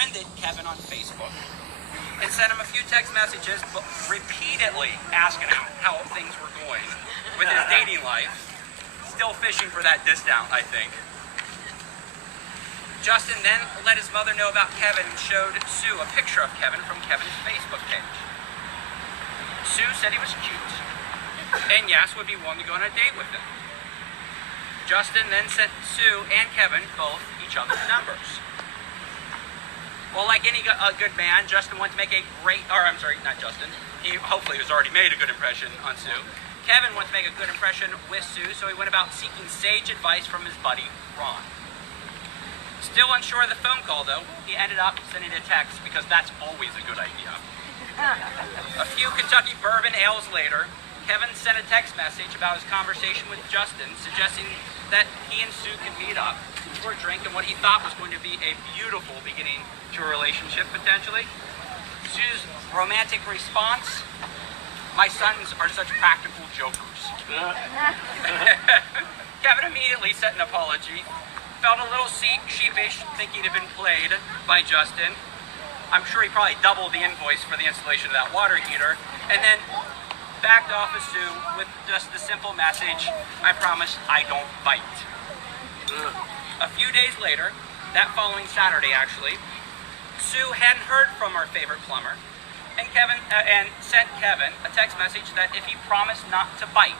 friended Kevin on Facebook and sent him a few text messages, but repeatedly asking him how things were going with his dating life. Still fishing for that discount, I think. Justin then let his mother know about Kevin and showed Sue a picture of Kevin from Kevin's Facebook page. Sue said he was cute, and yes, would be willing to go on a date with him. Justin then sent Sue and Kevin both each other's numbers. Well, like any good man, Justin wanted to make a great, or I'm sorry, not Justin. He hopefully has already made a good impression on Sue. Kevin wanted to make a good impression with Sue, so he went about seeking sage advice from his buddy, Ron. Still unsure of the phone call, though, he ended up sending a text because that's always a good idea. A few Kentucky bourbon ales later, Kevin sent a text message about his conversation with Justin, suggesting that he and Sue could meet up for a drink and what he thought was going to be a beautiful beginning to a relationship, potentially. Sue's romantic response: "My sons are such practical jokers." Kevin immediately sent an apology, felt a little sheepish, thinking he'd been played by Justin. I'm sure he probably doubled the invoice for the installation of that water heater, and then backed off of Sue with just the simple message, "I promise I don't bite." A few days later, that following Saturday actually, Sue hadn't heard from her favorite plumber, and sent Kevin a text message that if he promised not to bite,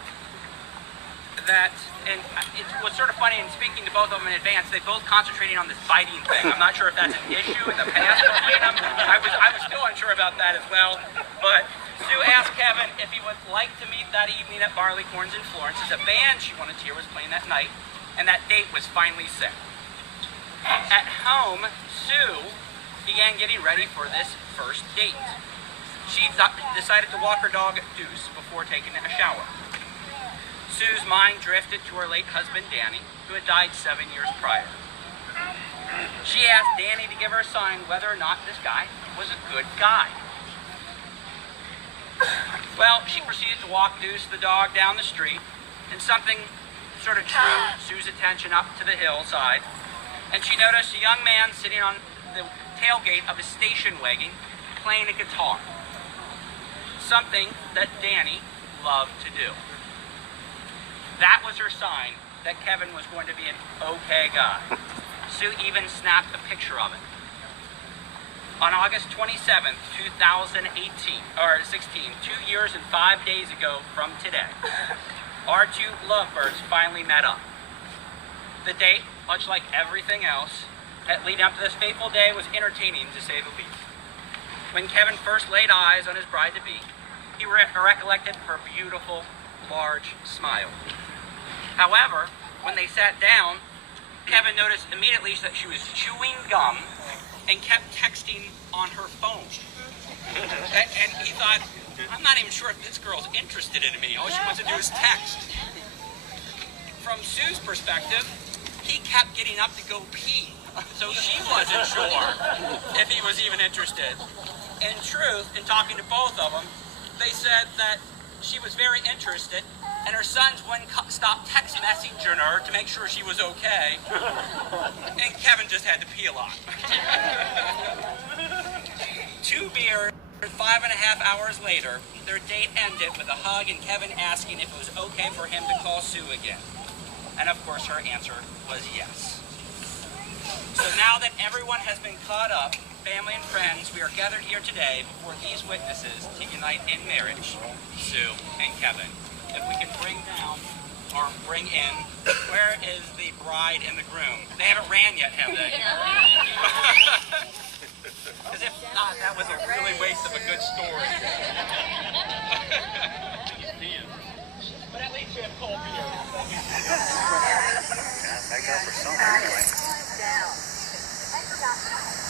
and it was sort of funny, in speaking to both of them in advance, they both concentrating on this biting thing. I'm not sure if that's an issue in the past between them. I was still unsure about that as well. But Sue asked Kevin if he would like to meet that evening at Barleycorns in Florence, as a band she wanted to hear was playing that night, and that date was finally set. At home, Sue began getting ready for this first date. She decided to walk her dog Deuce before taking a shower. Sue's mind drifted to her late husband, Danny, who had died 7 years prior. She asked Danny to give her a sign whether or not this guy was a good guy. Well, she proceeded to walk Deuce the dog down the street, and something sort of drew Sue's attention up to the hillside, and she noticed a young man sitting on the tailgate of his station wagon playing a guitar. Something that Danny loved to do. That was her sign that Kevin was going to be an okay guy. Sue even snapped a picture of it. On August 27th, 2016, 2 years and 5 days ago from today, our two lovebirds finally met up. The date, much like everything else that leading up to this fateful day, was entertaining to say the least. When Kevin first laid eyes on his bride-to-be, he recollected her beautiful, large smile. However, when they sat down, Kevin noticed immediately that she was chewing gum and kept texting on her phone. And he thought, I'm not even sure if this girl's interested in me. All she wants to do is text. From Sue's perspective, he kept getting up to go pee, so she wasn't sure if he was even interested. In truth, in talking to both of them, they said that she was very interested, and her sons wouldn't stop text messaging her to make sure she was okay. And Kevin just had to pee a lot. 2 beers, 5.5 hours later, their date ended with a hug and Kevin asking if it was okay for him to call Sue again. And of course her answer was yes. So now that everyone has been caught up, family and friends, we are gathered here today before these witnesses to unite in marriage, Sue and Kevin. If we can bring in, where is the bride and the groom? They haven't ran yet, have they? Because if not, that was a really waste of a good story. But at least we have cold beer. I got for something anyway.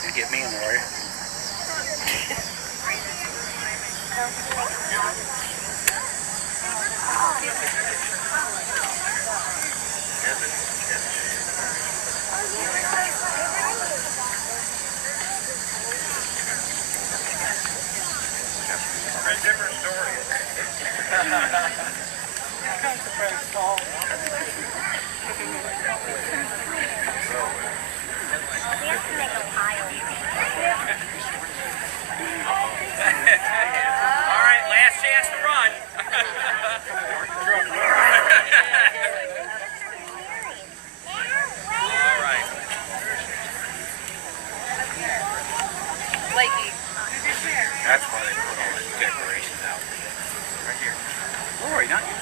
You get me in the way. Different story. We have to make a pile. Flaky. That's why they put all these decorations out. Right here. Lori, not you.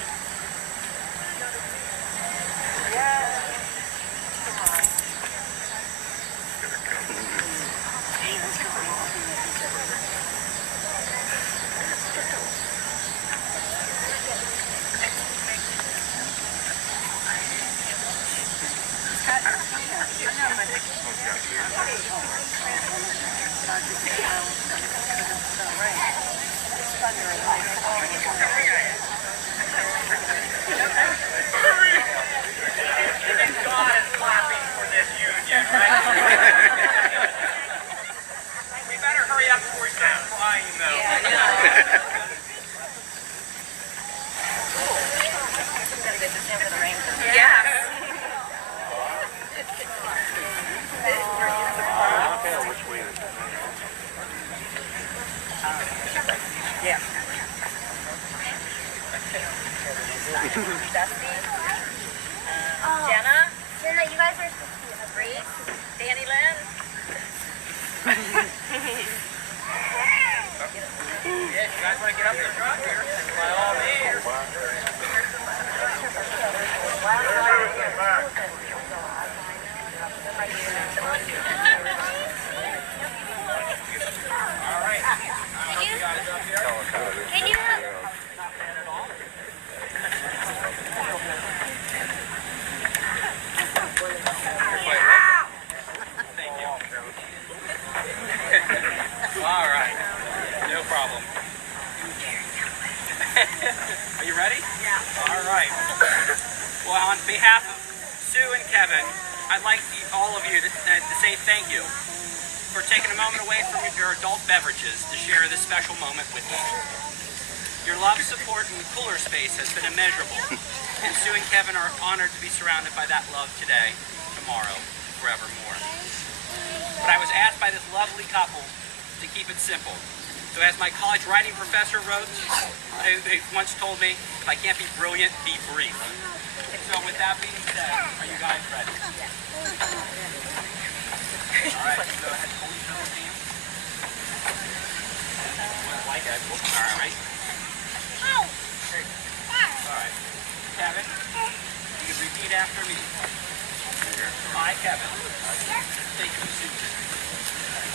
We better hurry up before we start flying, though. Yes. Yeah. Dusty. Jenna. Jenna, you guys are so cute. Reese. Danny Lynn. Yeah, you guys want to get up and drop here? By all means. All right. Can you help? All right. No problem. Are you ready? Yeah. All right. Well, on behalf of Sue and Kevin, I'd like all of you to say thank you for taking a moment away from your adult beverages to share this special moment with me. Your love, support, and cooler space has been immeasurable, and Sue and Kevin are honored to be surrounded by that love today, tomorrow, forevermore. But I was asked by this lovely couple to keep it simple. So as my college writing professor wrote, they once told me, if I can't be brilliant, be brief. So with that being said, are you guys ready? All right, go ahead, hold each other's hands. Like that. All right. All right. Kevin, you can repeat after me. I, Kevin, take you, Susan,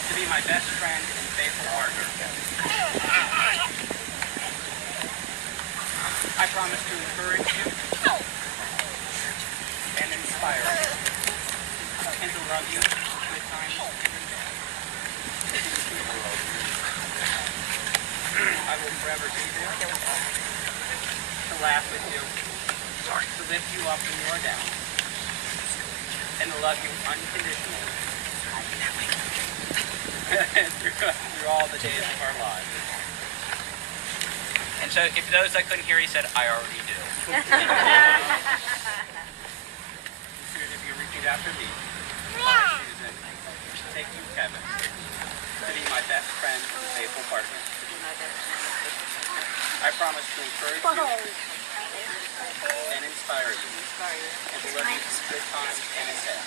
to be my best friend and faithful partner. I promise to encourage you and inspire you, and to love you with times. I will forever be there to laugh with you, to lift you up when you are down, and to love you unconditionally through all the days of our lives. And so, if those that couldn't hear, he said, I already do. Susan, if you repeat after me. I, Susan, take you, Kevin, to be my best friend and faithful partner. I promise to encourage you and inspire you, and to love you through good times and in bad.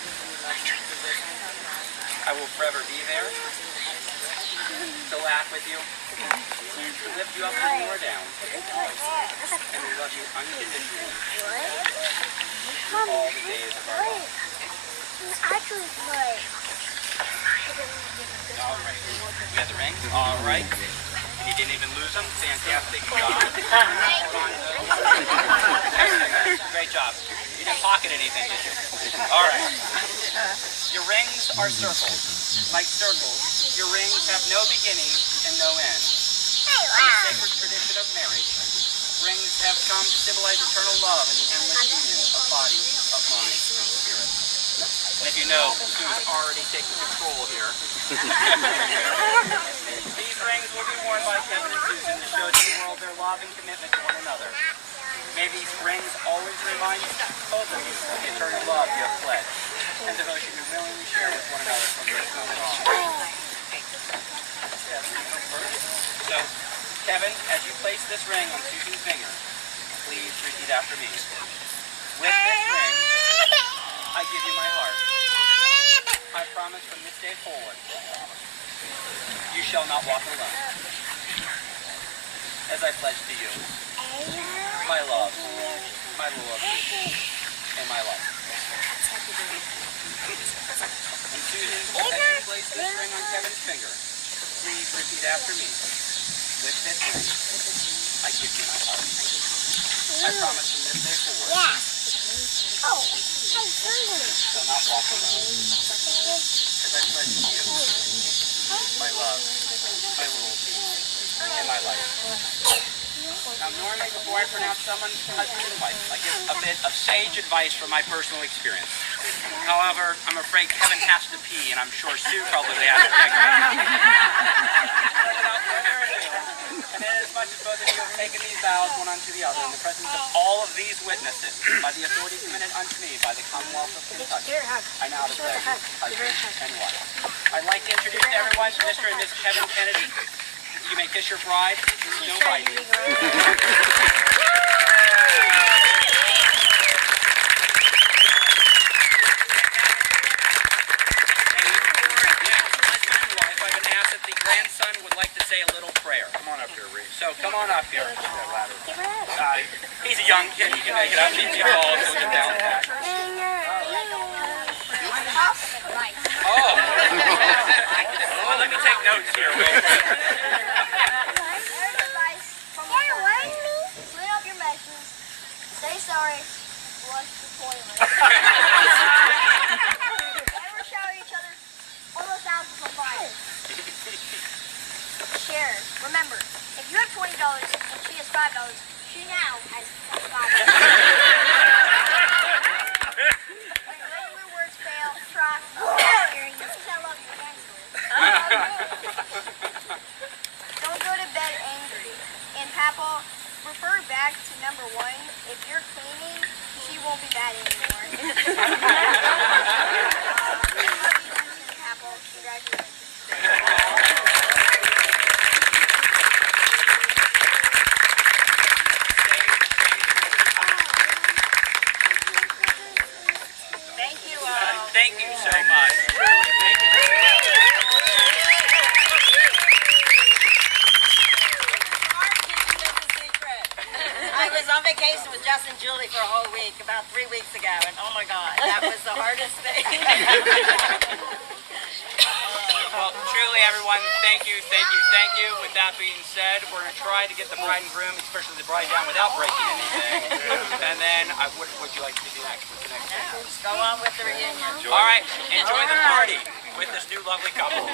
I will forever be there to laugh with you, to lift you up when you are down, and to love you unconditionally all the days of our lives. Actually, play. All right. You got the rings? All right. And you didn't even lose them? Fantastic job. Great job. You didn't pocket anything, did you? All right. Your rings are circles. Like circles, your rings have no beginning and no end. Like the sacred tradition of marriage, rings have come to symbolize eternal love and the endless union of body, of mind, and spirit. And if you know, Sue's already taking control here. These rings will be worn by Kevin and Susan to show to the world their love and commitment to one another. May these rings always remind both of you of the eternal love you have pledged and devotion you willingly share with one another from this moment on. So, Kevin, as you place this ring on Susan's finger, please repeat after me. With this ring, I give you my heart. I promise from this day forward, you shall not walk alone. As I pledge to you my love, my loyalty, and my life. And Susan, as you place this ring on Kevin's finger, please repeat after me. With this ring, I give you my heart. I promise from this day forward, Oh, I shall not walk alone. As I pledge to you my love, my loyalty, and my life. Now, normally before I pronounce someone's husband and wife, I give a bit of sage advice from my personal experience. However, I'm afraid Kevin has to pee, and I'm sure Sue probably has to pee. Without further ado, and inasmuch as both of you have taken these vows one unto the other in the presence of all of these witnesses, by the authority committed unto me by the Commonwealth of Kentucky, I now declare you husband and wife. I'd like to introduce to everyone Mr. and Miss Kevin Kennedy. You may kiss your bride. No biting. Grandson would like to say a little prayer. Come on up here, Reese. So come on up here. That ladder. He's a young kid. He can make it up. He's too tall to get down. Oh. Well, let me take notes here. Clean up your messes. Say sorry. Flush the toilet. Never shower each other. Almost out of fire. Share. Remember, if you have $20 and she has $5, she now has $25. When regular words fail, try. This is how love you answer. Don't go to bed angry. And Papa, refer back to number 1. If you're cleaning, she won't be bad anymore. Papa, congratulations. Thank you so much. Truly, thank you. I was on vacation with Justin and Julie for a whole week, about 3 weeks ago, and oh my God, that was the hardest thing. Well, truly, everyone, thank you, thank you, thank you. With that being said, we're going to try to get the bride and groom, especially the bride, down without breaking anything. And then, what would you like to do next? What's the next thing? Go on with the reunion. All right, enjoy the party with this new lovely couple.